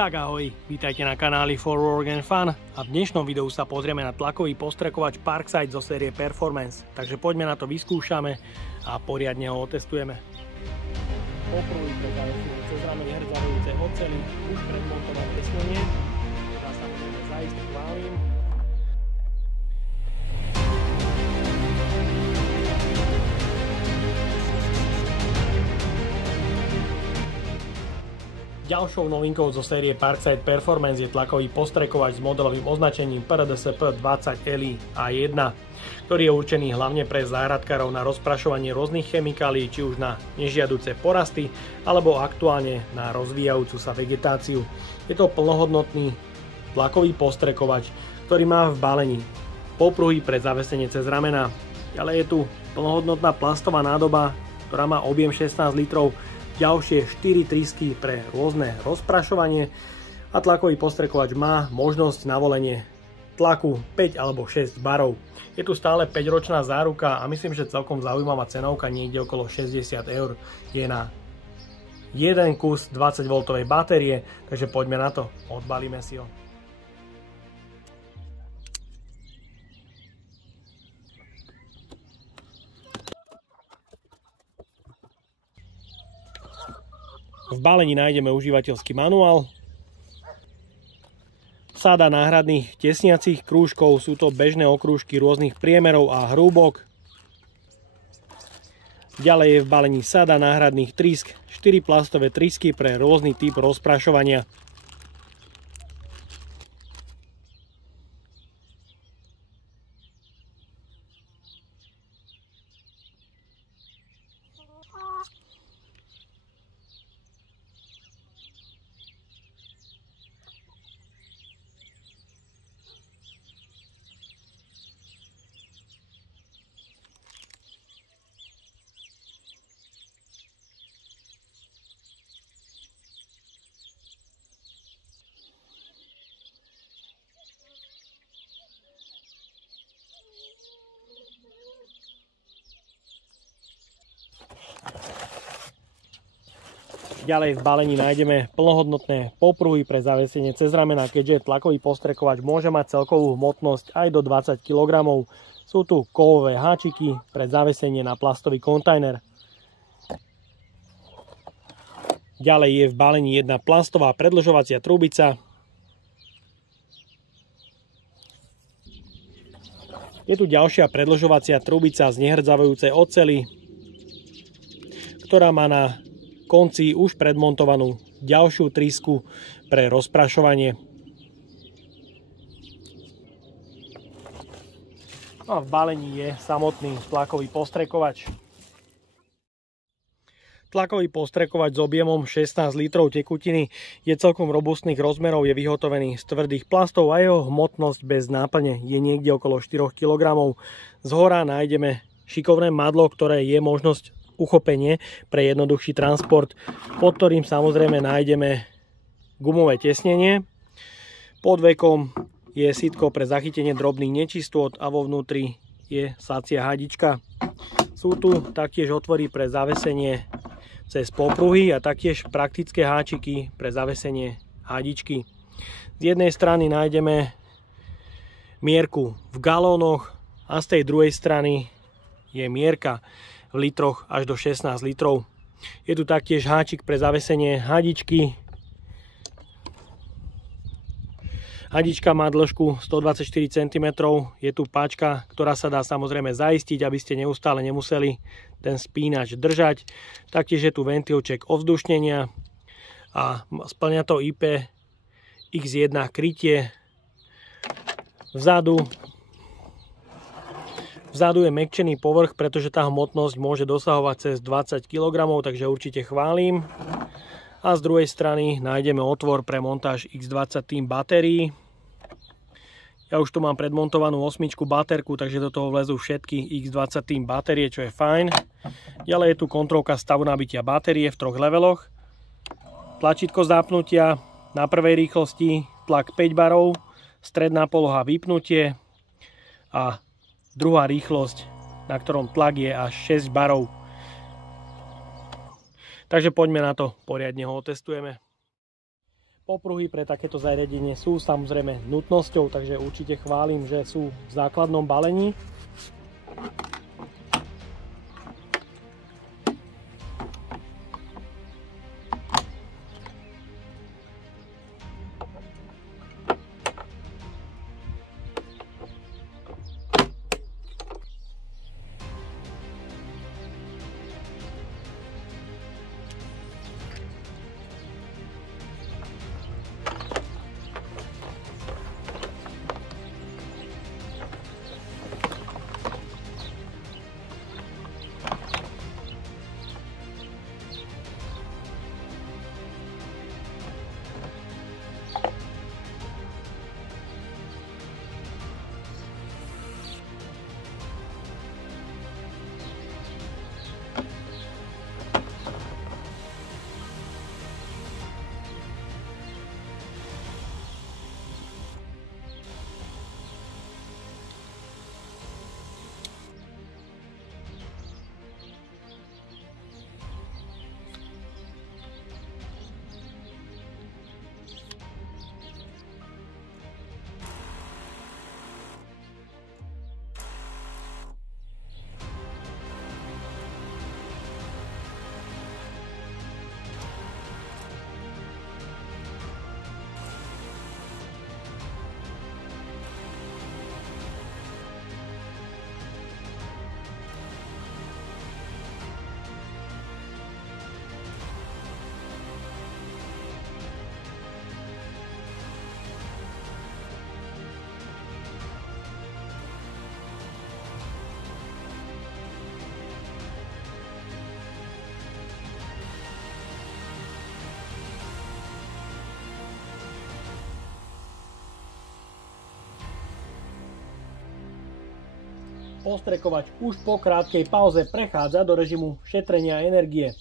Tak ahoj, vítajte na kanáli For Work and Fun a v dnešnom videu sa pozrieme na tlakový postrekovač Parkside zo série Performance. Takže poďme na to, vyskúšame a poriadne ho otestujeme. Opruhy pre zavesenie cez ramene hrdzavujúce ocely, už predmontované tesnenie. Ja samozrejme zaiste chválim. Ďalšou novinkou zo série Parkside Performance je tlakový postrekovač s modelovým označením PRDSP 20 LI A1, ktorý je určený hlavne pre záhradkárov na rozprašovanie rôznych chemikálií, či už na nežiaduce porasty, alebo aktuálne na rozvíjajúcu sa vegetáciu. Je to plnohodnotný tlakový postrekovač, ktorý má v balení popruhy pre zavesenie cez ramená. Ďalej je tu plnohodnotná plastová nádoba, ktorá má objem 16 litrov, ďalšie 4 trysky pre rôzne rozprašovanie a tlakový postrekovač má možnosť navolenie tlaku 5 alebo 6 barov. Je tu stále 5-ročná záruka a myslím, že celkom zaujímavá cenovka, niekde okolo 60 €, je na jeden kus 20V batérie, takže poďme na to, odbalíme si ho. V balení nájdeme užívateľský manuál, sada náhradných tesniacich krúžkov, sú to bežné okrúžky rôznych priemerov a hrúbok. Ďalej je v balení sada náhradných trysk, 4 plastové trysky pre rôzny typ rozprašovania. Ďalej v balení nájdeme plnohodnotné popruhy pre zavesenie cez ramena, keďže tlakový postrekovač môže mať celkovú hmotnosť aj do 20 kg. Sú tu kovové háčiky pre zavesenie na plastový kontajner. Ďalej je v balení jedna plastová predĺžovacia trubica. Je tu ďalšia predĺžovacia trubica z nehrdzavujúcej oceli, ktorá má na konci už predmontovanú ďalšiu trysku pre rozprašovanie. A v balení je samotný tlakový postrekovač. Tlakový postrekovač s objemom 16 litrov tekutiny je celkom robustných rozmerov, je vyhotovený z tvrdých plastov a jeho hmotnosť bez náplne je niekde okolo 4 kg. Zhora nájdeme šikovné madlo, ktoré je možnosť uchopenie pre jednoduchší transport, pod ktorým samozrejme nájdeme gumové tesnenie. Pod vekom je sitko pre zachytenie drobných nečistôt a vo vnútri je sacia hadička. Sú tu taktiež otvory pre zavesenie cez popruhy a taktiež praktické háčiky pre zavesenie hadičky. Z jednej strany nájdeme mierku v galónoch a z tej druhej strany je mierka v litroch až do 16 litrov. Je tu taktiež háčik pre zavesenie hadičky. Hadička má dĺžku 124 cm. Je tu páčka, ktorá sa dá samozrejme zaistiť, aby ste neustále nemuseli ten spínač držať. Taktiež je tu ventilček ovzdušnenia a spĺňa to IPX1 krytie. Vzadu je mäkčený povrch, pretože tá hmotnosť môže dosahovať cez 20 kg, takže určite chválim. A z druhej strany nájdeme otvor pre montáž X20 Team batérií. Ja už tu mám predmontovanú 8 baterku, takže do toho vlezú všetky X20 Team batérie, čo je fajn. Ďalej je tu kontrolka stavu nabitia batérie v 3 leveloch. Tlačítko zapnutia na prvej rýchlosti, tlak 5 barov, stredná poloha vypnutie a druhá rýchlosť, na ktorom tlak je až 6 barov. Takže poďme na to, poriadne ho otestujeme. Popruhy pre takéto zariadenie sú samozrejme nutnosťou, takže určite chválim, že sú v základnom balení. Postrekovač už po krátkej pauze prechádza do režimu šetrenia energie.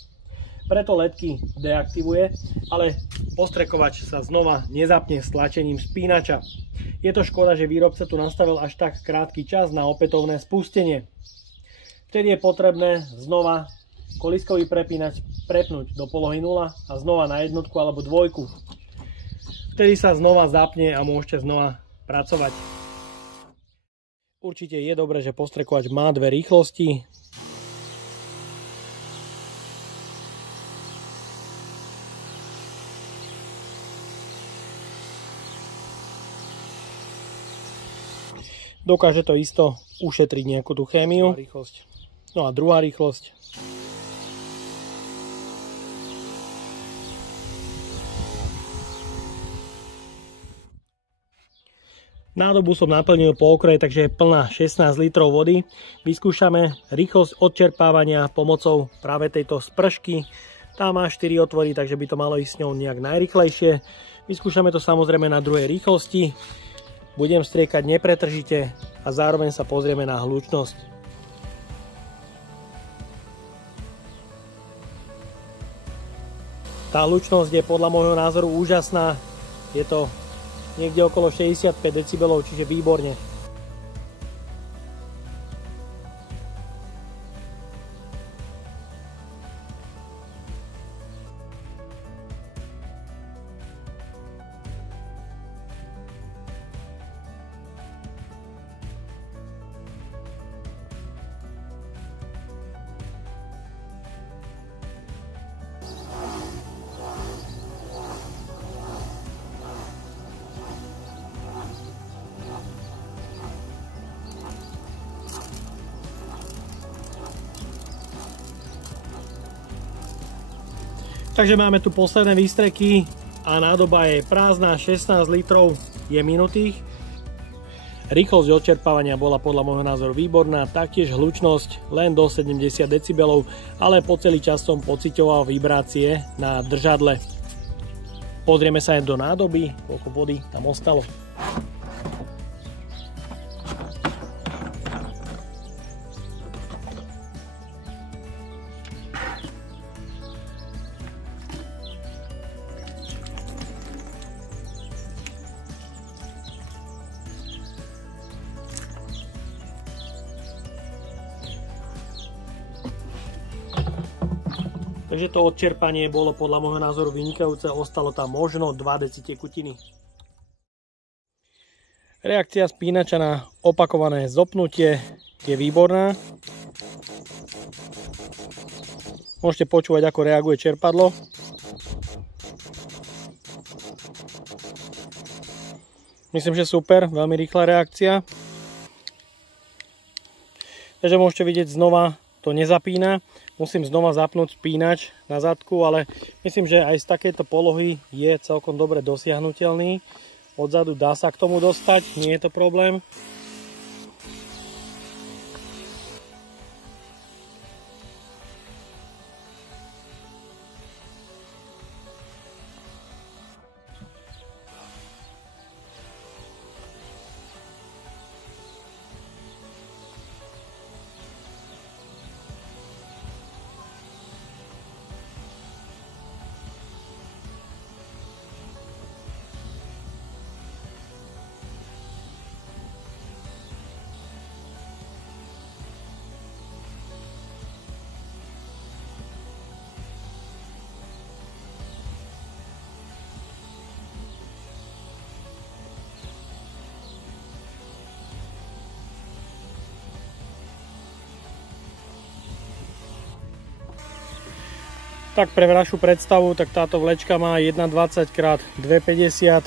Preto ledky deaktivuje, ale postrekovač sa znova nezapne s tlačením spínača. Je to škoda, že výrobca tu nastavil až tak krátky čas na opätovné spustenie. Vtedy je potrebné znova kolískový prepínač prepnúť do polohy 0 a znova na jednotku alebo dvojku. Vtedy sa znova zapne a môžete znova pracovať. Určite je dobré, že postrekovač má dve rýchlosti. Dokáže to isto ušetriť nejakú tú chémiu. No a druhá rýchlosť. Nádobu som naplnil po okraji, takže je plná 16 litrov vody. Vyskúšame rýchlosť odčerpávania pomocou práve tejto spršky. Tá má 4 otvory, takže by to malo ísť s ňou nejak najrýchlejšie. Vyskúšame to samozrejme na druhej rýchlosti. Budem striekať nepretržite a zároveň sa pozrieme na hlučnosť. Tá hlučnosť je podľa môjho názoru úžasná. Je to niekde okolo 65 decibelov, čiže výborne. Takže máme tu posledné výstreky a nádoba je prázdna, 16 litrov je minutých. Rýchlosť odčerpávania bola podľa môjho názoru výborná, taktiež hlučnosť len do 70 decibelov, ale po celý čas som pociťoval vibrácie na držadle. Pozrieme sa aj do nádoby, koľko vody tam ostalo. Takže to odčerpanie bolo podľa môjho názoru vynikajúce, ostalo tam možno 2 deci tekutiny. Reakcia spínača na opakované zopnutie je výborná. Môžete počúvať, ako reaguje čerpadlo. Myslím, že super, veľmi rýchla reakcia. Takže môžete vidieť, znova to nezapína. Musím znova zapnúť spínač na zadku, ale myslím, že aj z takejto polohy je celkom dobre dosiahnutelný. Odzadu dá sa k tomu dostať, nie je to problém. Tak pre vašu predstavu, tak táto vlečka má 1,20 x 2,50.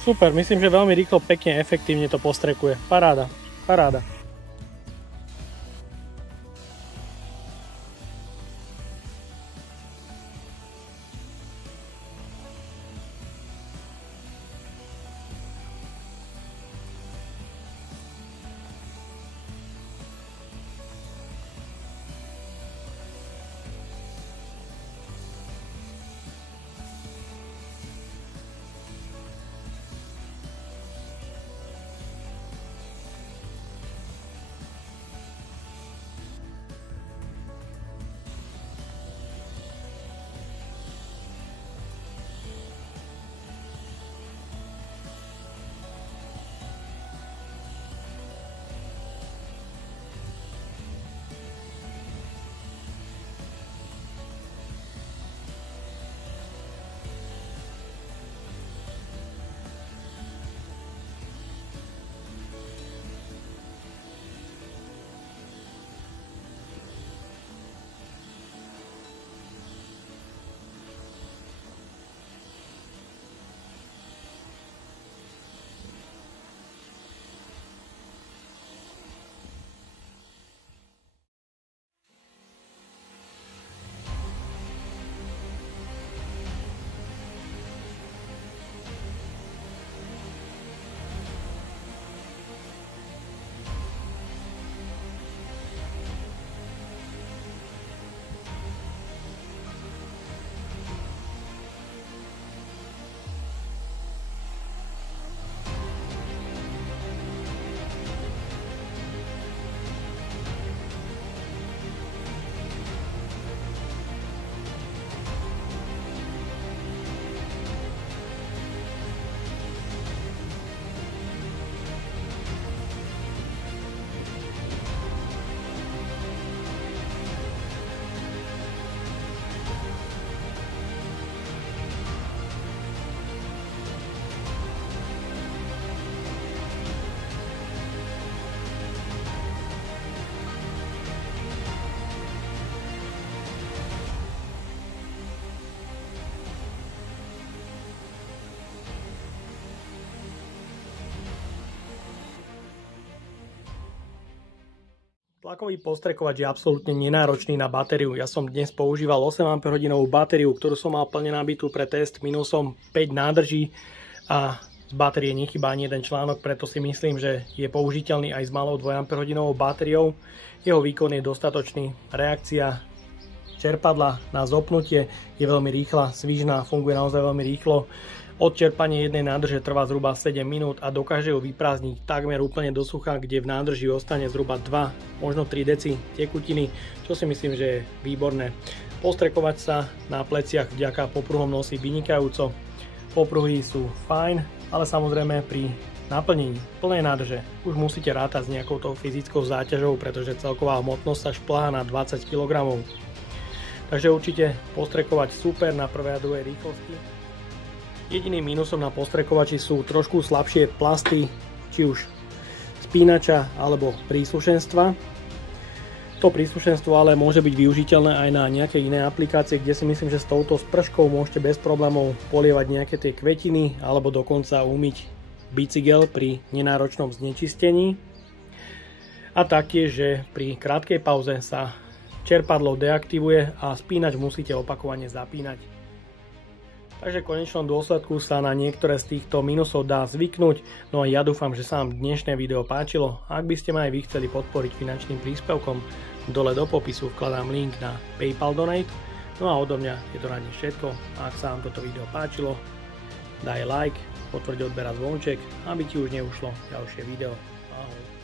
Super, myslím, že veľmi rýchlo, pekne, efektívne to postrekuje. Paráda, paráda. Tlakový postrekovač je absolútne nenáročný na batériu. Ja som dnes používal 8 Ah batériu, ktorú som mal plne nabitú pre test. Minul som 5 nádrží a z batérie nechýba ani jeden článok, preto si myslím, že je použiteľný aj s malou 2 Ah batériou. Jeho výkon je dostatočný. Reakcia čerpadla na zopnutie je veľmi rýchla, svižná, funguje naozaj veľmi rýchlo. Odčerpanie jednej nádrže trvá zhruba 7 minút a dokáže ju vyprázdniť takmer úplne do sucha, kde v nádrži ostane zhruba 2, možno 3 deci tekutiny, čo si myslím, že je výborné. Postrekovať sa na pleciach vďaka popruhom nosí vynikajúco. Popruhy sú fajn, ale samozrejme pri naplnení plnej nádrže už musíte rátať s nejakou tou fyzickou záťažou, pretože celková hmotnosť sa šplhá na 20 kg. Takže určite postrekovať super na prvej a druhej rýchlosti. Jediným mínusom na postrekovači sú trošku slabšie plasty, či už spínača alebo príslušenstva. To príslušenstvo ale môže byť využiteľné aj na nejaké iné aplikácie, kde si myslím, že s touto sprškou môžete bez problémov polievať nejaké tie kvetiny alebo dokonca umyť bicykel pri nenáročnom znečistení. A taktiež, že pri krátkej pauze sa čerpadlo deaktivuje a spínač musíte opakovane zapínať. Takže v konečnom dôsledku sa na niektoré z týchto minusov dá zvyknúť, no a ja dúfam, že sa vám dnešné video páčilo. Ak by ste ma aj vy chceli podporiť finančným príspevkom, dole do popisu vkladám link na PayPal Donate. No a odo mňa je to na dnes všetko. Ak sa vám toto video páčilo, daj like, potvrď odber a zvonček, aby ti už neušlo ďalšie video. Ahoj.